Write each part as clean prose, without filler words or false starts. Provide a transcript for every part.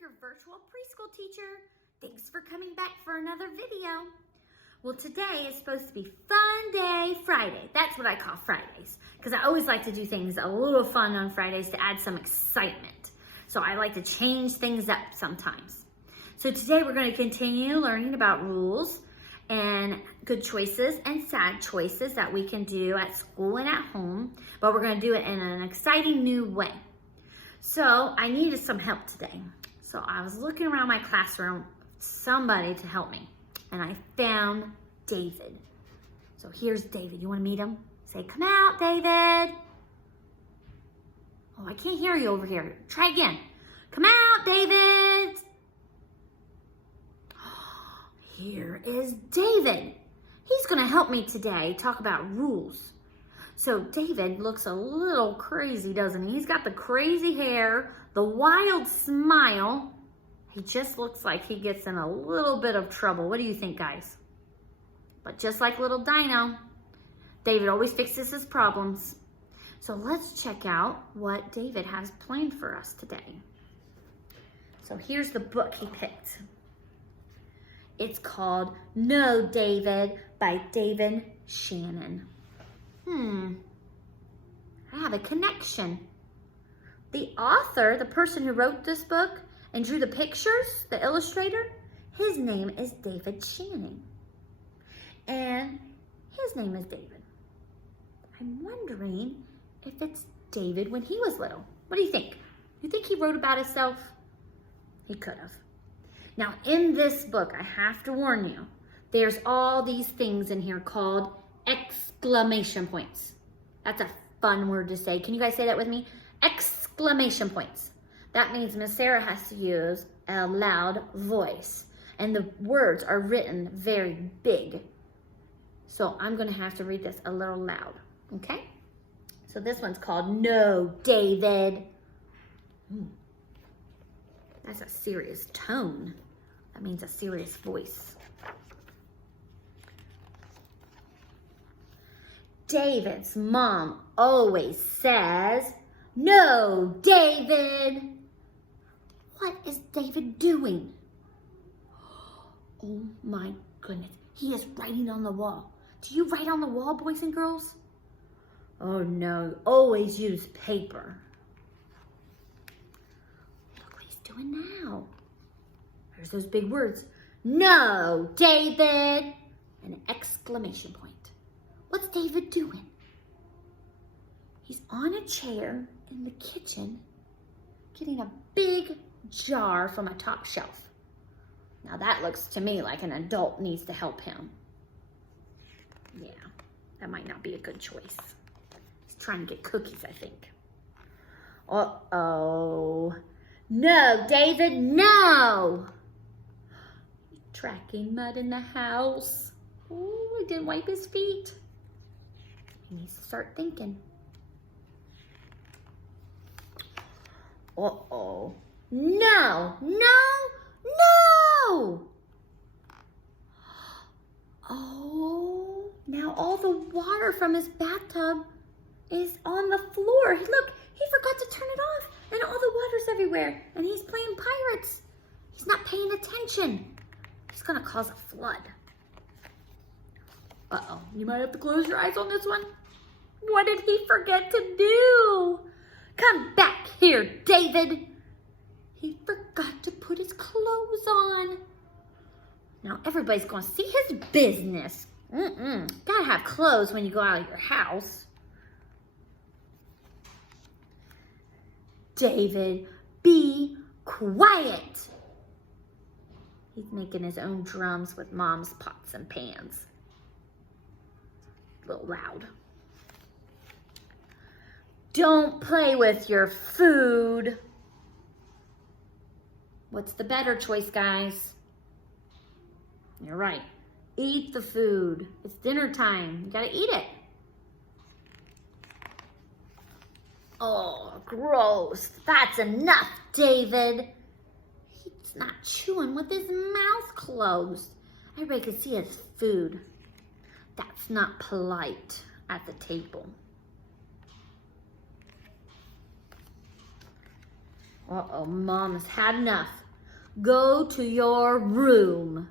your virtual preschool teacher. Thanks for coming back for another video. Well, today is supposed to be Fun Day Friday. That's what I call Fridays, because I always like to do things a little fun on Fridays to add some excitement. So I like to change things up sometimes. So today we're going to continue learning about rules and good choices and sad choices that we can do at school and at home, but we're going to do it in an exciting new way. So I needed some help today. So I was looking around my classroom, somebody to help me, and I found David. So here's David. You want to meet him? Say, come out, David. Oh, I can't hear you over here. Try again. Come out, David. Here is David. He's going to help me today talk about rules. So David looks a little crazy, doesn't he? He's got the crazy hair, the wild smile. He just looks like he gets in a little bit of trouble. What do you think, guys? But just like little Dino, David always fixes his problems. So let's check out what David has planned for us today. So here's the book he picked. It's called No, David by David Shannon. I have a connection. The author, the person who wrote this book and drew the pictures, the illustrator, his name is David Shannon. And his name is David. I'm wondering if it's David when he was little. What do you think? You think he wrote about himself? He could have. Now, in this book, I have to warn you, there's all these things in here called exclamation points. That's a fun word to say. Can you guys say that with me? Exclamation points. That means Miss Sarah has to use a loud voice. And the words are written very big. So I'm going to have to read this a little loud. Okay? So this one's called No, David. That's a serious tone. That means a serious voice. David's mom always says, No, David. What is David doing? Oh my goodness. He is writing on the wall. Do you write on the wall, boys and girls? Oh no, always use paper. Look what he's doing now. There's those big words. No, David. An exclamation point. What's David doing? He's on a chair in the kitchen getting a big jar from a top shelf. Now that looks to me like an adult needs to help him. Yeah, that might not be a good choice. He's trying to get cookies, I think. Uh-oh. No, David, no! Tracking mud in the house. Oh, he didn't wipe his feet. He needs to start thinking. Uh-oh. No, no, no! Oh, now all the water from his bathtub is on the floor. Look, he forgot to turn it off, and all the water's everywhere, and he's playing pirates. He's not paying attention. He's gonna cause a flood. Uh-oh, you might have to close your eyes on this one. What did he forget to do? Come back here, David. He forgot to put his clothes on. Now everybody's gonna see his business. Gotta have clothes when you go out of your house. David, be quiet. He's making his own drums with Mom's pots and pans. A little loud. Don't play with your food. What's the better choice, guys? You're right. Eat the food. It's dinner time. You gotta eat it. Oh, gross. That's enough, David. He's not chewing with his mouth closed. Everybody can see his food. That's not polite at the table. Uh-oh, Mom's had enough. Go to your room.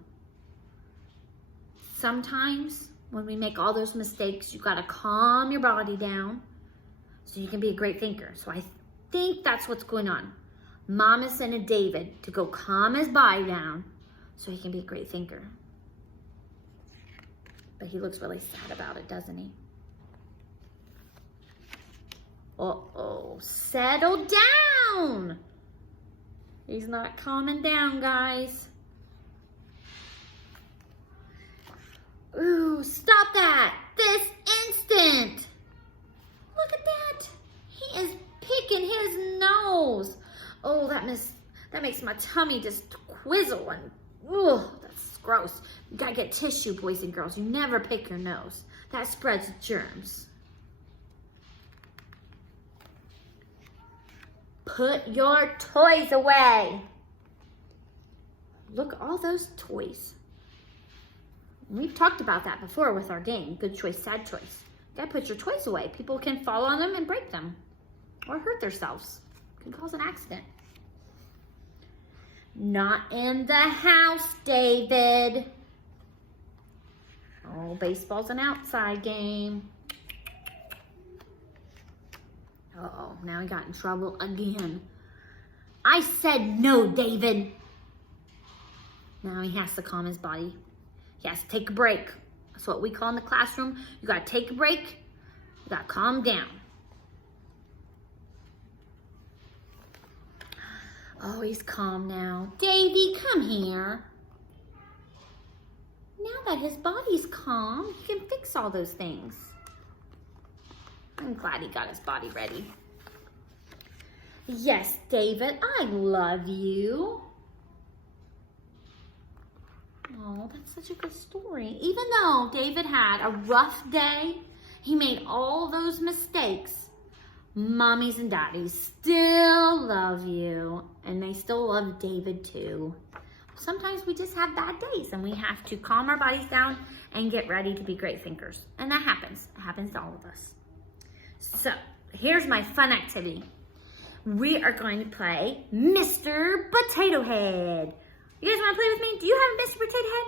Sometimes when we make all those mistakes, you gotta calm your body down so you can be a great thinker. So I think that's what's going on. Mom is sending David to go calm his body down so he can be a great thinker. But he looks really sad about it, doesn't he? Uh-oh, settle down. He's not calming down, guys. Ooh, stop that this instant. Look at that. He is picking his nose. Oh, that makes my tummy just quizzle and, ugh, that's gross. You gotta get tissue, boys and girls. You never pick your nose. That spreads germs. Put your toys away. Look at all those toys. We've talked about that before with our game, good choice, sad choice. You gotta put your toys away. People can fall on them and break them or hurt themselves. It can cause an accident. Not in the house, David. Oh, baseball's an outside game. Uh-oh, now he got in trouble again. I said no, David. Now he has to calm his body. He has to take a break. That's what we call in the classroom. You gotta take a break. You gotta calm down. Oh, he's calm now. Davy, come here. Now that his body's calm, he can fix all those things. I'm glad he got his body ready. Yes, David, I love you. Oh, that's such a good story. Even though David had a rough day, he made all those mistakes, mommies and daddies still love you, and they still love David too. Sometimes we just have bad days and we have to calm our bodies down and get ready to be great thinkers. And that happens. It happens to all of us. So here's my fun activity. We are going to play Mr. Potato Head. You guys want to play with me? Do you have a Mr. Potato Head?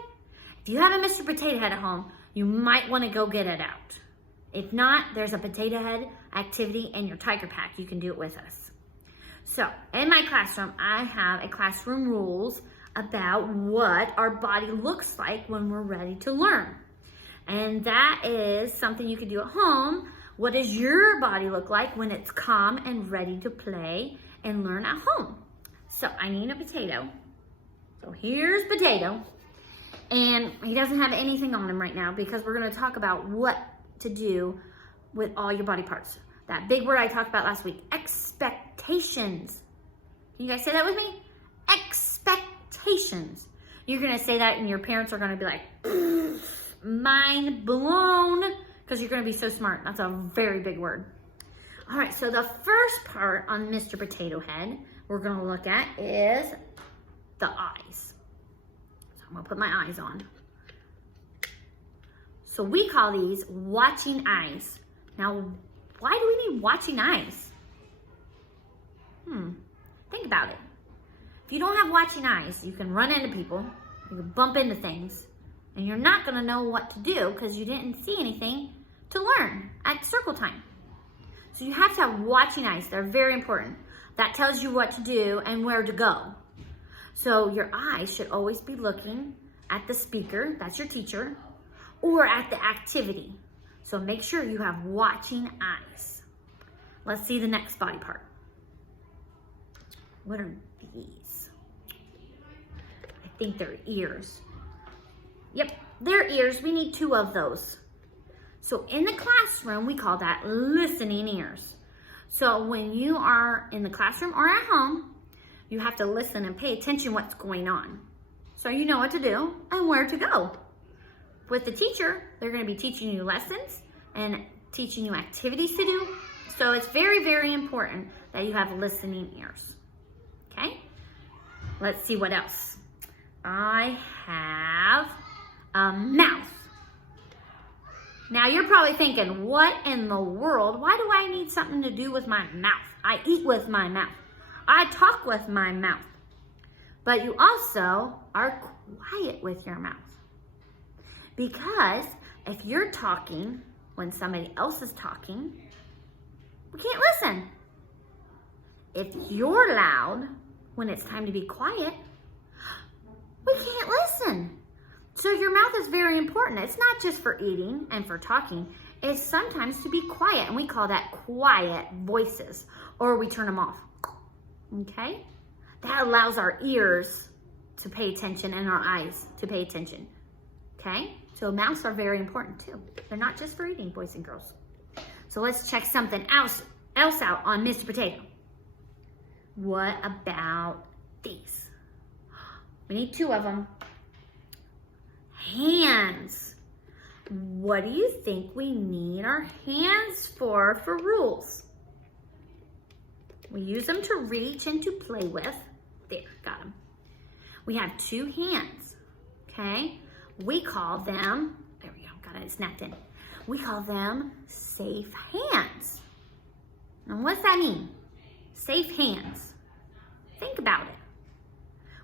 If you have a Mr. Potato Head at home, you might want to go get it out. If not, there's a Potato Head activity in your Tiger Pack. You can do it with us. So in my classroom, I have a classroom rules about what our body looks like when we're ready to learn. And that is something you can do at home. What does your body look like when it's calm and ready to play and learn at home? So I need a potato. So here's Potato. And he doesn't have anything on him right now because we're going to talk about what to do with all your body parts. That big word I talked about last week, expectations. Can you guys say that with me? Expectations. You're going to say that and your parents are going to be like, mind blown, because you're going to be so smart. That's a very big word. All right, so the first part on Mr. Potato Head we're going to look at is the eyes. So I'm going to put my eyes on. So we call these watching eyes. Now, why do we need watching eyes? Think about it. If you don't have watching eyes, you can run into people, you can bump into things, and you're not going to know what to do because you didn't see anything to learn at circle time. So you have to have watching eyes. They're very important. That tells you what to do and where to go. So your eyes should always be looking at the speaker, that's your teacher, or at the activity. So make sure you have watching eyes. Let's see the next body part. What are these? I think they're ears. Yep, they're ears. We need 2 of those. So in the classroom, we call that listening ears. So when you are in the classroom or at home, you have to listen and pay attention what's going on. So you know what to do and where to go. With the teacher, they're going to be teaching you lessons and teaching you activities to do. So it's very, very important that you have listening ears. Okay? Let's see what else. I have a mouth. Now you're probably thinking, what in the world? Why do I need something to do with my mouth? I eat with my mouth. I talk with my mouth. but you also are quiet with your mouth. Because if you're talking when somebody else is talking, we can't listen. If you're loud when it's time to be quiet, we can't listen. So your mouth is very important. It's not just for eating and for talking. It's sometimes to be quiet, and we call that quiet voices, or we turn them off. Okay? That allows our ears to pay attention and our eyes to pay attention. Okay? So mouths are very important too. They're not just for eating, boys and girls. So let's check something else out on Mr. Potato. What about these? We need 2 of them. Hands. What do you think we need our hands for rules? We use them to reach and to play with. There, got them. We have 2 hands, okay? We call them, there we go, got it snapped in. We call them safe hands. And what's that mean? Safe hands. Think about it.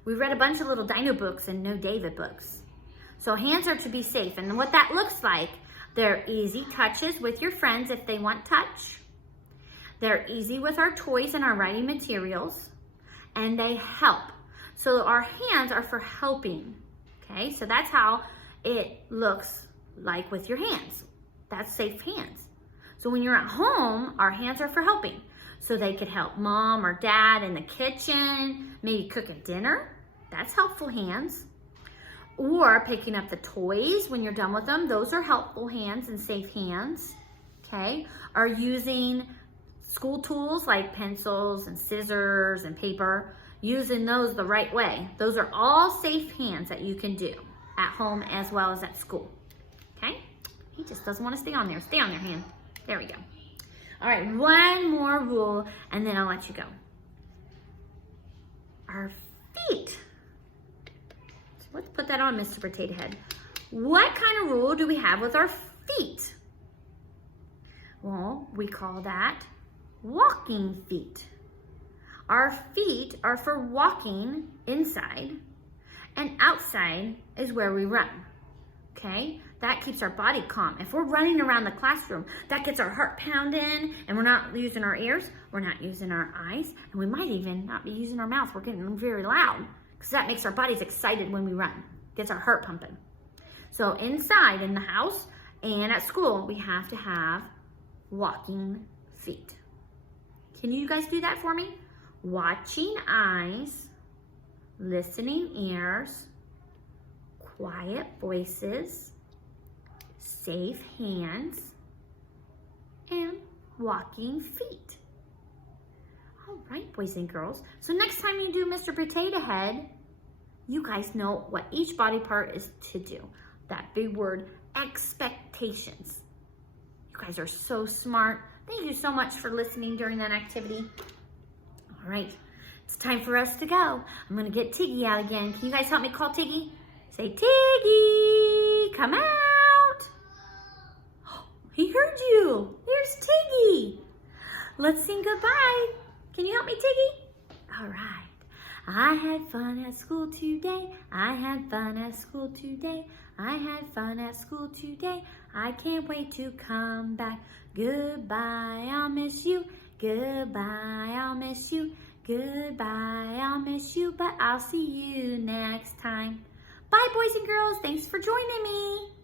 We read a bunch of little dino books and no David books. So hands are to be safe. And what that looks like, they're easy touches with your friends if they want touch. They're easy with our toys and our writing materials. And they help. So our hands are for helping. Okay, so that's how it looks like with your hands. That's safe hands. So when you're at home, our hands are for helping. So they could help mom or dad in the kitchen, maybe cook a dinner. That's helpful hands. Or picking up the toys when you're done with them. Those are helpful hands and safe hands. Okay, or using school tools like pencils and scissors and paper. Using those the right way. Those are all safe hands that you can do at home as well as at school. Okay? He just doesn't want to stay on there. Stay on there, hand. There we go. All right, one more rule and then I'll let you go. Our feet. So let's put that on, Mr. Potato Head. What kind of rule do we have with our feet? Well, we call that walking feet. Our feet are for walking inside, and outside is where we run, okay? That keeps our body calm. If we're running around the classroom, that gets our heart pounding, and we're not using our ears, we're not using our eyes, and we might even not be using our mouth. We're getting very loud, because that makes our bodies excited when we run. Gets our heart pumping. So inside, in the house, and at school, we have to have walking feet. Can you guys do that for me? Watching eyes, listening ears, quiet voices, safe hands, and walking feet. All right, boys and girls. So next time you do Mr. Potato Head, you guys know what each body part is to do. That big word, expectations. You guys are so smart. Thank you so much for listening during that activity. All right, it's time for us to go. I'm gonna get Tiggy out again. Can you guys help me call Tiggy? Say, Tiggy, come out. Oh, he heard you. Here's Tiggy. Let's sing goodbye. Can you help me, Tiggy? All right. I had fun at school today. I had fun at school today. I had fun at school today. I can't wait to come back. Goodbye, I'll miss you. Goodbye, I'll miss you. Goodbye, I'll miss you, but I'll see you next time. Bye, boys and girls. Thanks for joining me.